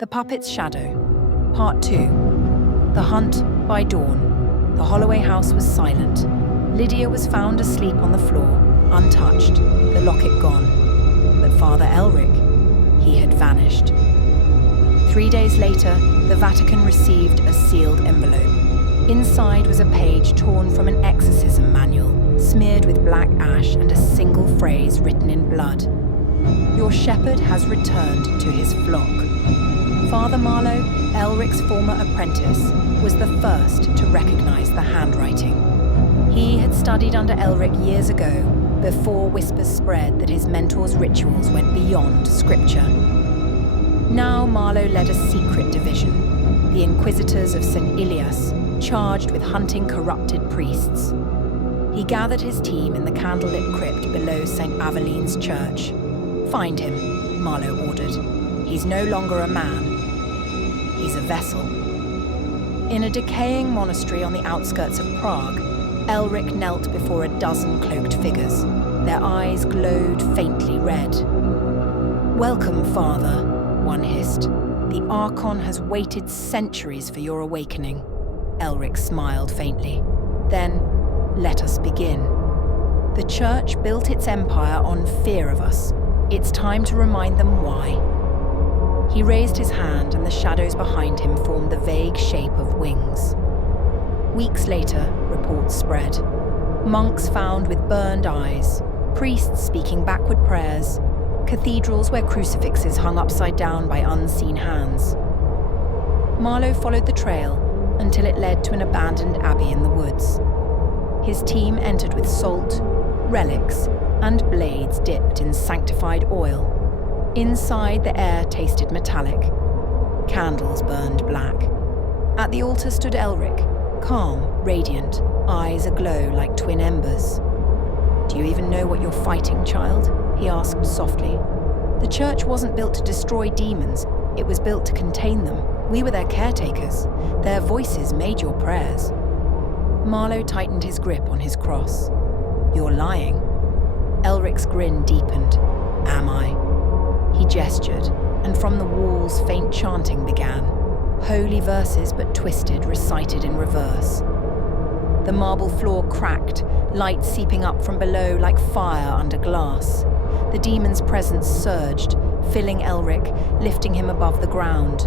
The Puppet's Shadow, Part 2. The Hunt by Dawn. The Holloway house was silent. Lydia was found asleep on the floor, untouched, the locket gone. But Father Elric, he had vanished. 3 days later, the Vatican received a sealed envelope. Inside was a page torn from an exorcism manual, smeared with black ash and a single phrase written in blood. Your shepherd has returned to his flock. Father Marlowe, Elric's former apprentice, was the first to recognize the handwriting. He had studied under Elric years ago, before whispers spread that his mentor's rituals went beyond scripture. Now Marlowe led a secret division, the Inquisitors of St. Ilias, charged with hunting corrupted priests. He gathered his team in the candlelit crypt below St. Aveline's church. "Find him," Marlowe ordered. "He's no longer a man. He's a vessel." In a decaying monastery on the outskirts of Prague, Elric knelt before a dozen cloaked figures. Their eyes glowed faintly red. "Welcome, Father," one hissed. "The Archon has waited centuries for your awakening." Elric smiled faintly. "Then, let us begin. The Church built its empire on fear of us. It's time to remind them why." He raised his hand and the shadows behind him formed the vague shape of wings. Weeks later, reports spread. Monks found with burned eyes, priests speaking backward prayers, cathedrals where crucifixes hung upside down by unseen hands. Marlowe followed the trail until it led to an abandoned abbey in the woods. His team entered with salt, relics, and blades dipped in sanctified oil. Inside, the air tasted metallic. Candles burned black. At the altar stood Elric, calm, radiant, eyes aglow like twin embers. "Do you even know what you're fighting, child?" he asked softly. "The Church wasn't built to destroy demons. It was built to contain them. We were their caretakers. Their voices made your prayers." Marlowe tightened his grip on his cross. "You're lying." Elric's grin deepened. "Am I?" He gestured, and from the walls faint chanting began. Holy verses but twisted, recited in reverse. The marble floor cracked, light seeping up from below like fire under glass. The demon's presence surged, filling Elric, lifting him above the ground.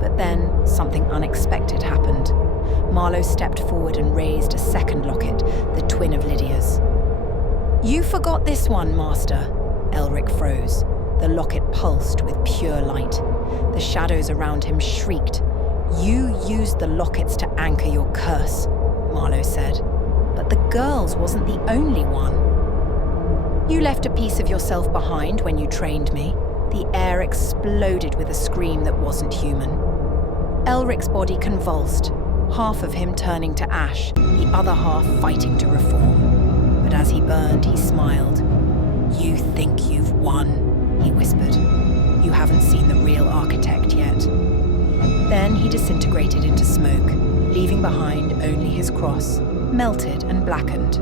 But then something unexpected happened. Marlowe stepped forward and raised a second locket, the twin of Lydia's. "You forgot this one, Master." Elric froze. The locket pulsed with pure light. The shadows around him shrieked. "You used the lockets to anchor your curse," Marlowe said. "But the girl's wasn't the only one. You left a piece of yourself behind when you trained me." The air exploded with a scream that wasn't human. Elric's body convulsed, half of him turning to ash, the other half fighting to reform. But as he burned, he smiled. "You think you've won," he whispered. "You haven't seen the real architect yet." Then he disintegrated into smoke, leaving behind only his cross, melted and blackened.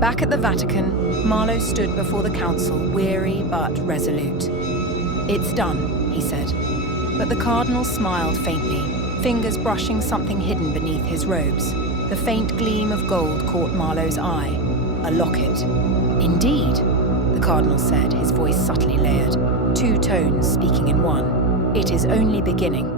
Back at the Vatican, Marlowe stood before the council, weary but resolute. "It's done," he said. But the cardinal smiled faintly, fingers brushing something hidden beneath his robes. The faint gleam of gold caught Marlowe's eye. A locket. "Indeed," the cardinal said, his voice subtly layered, two tones speaking in one. "It is only beginning."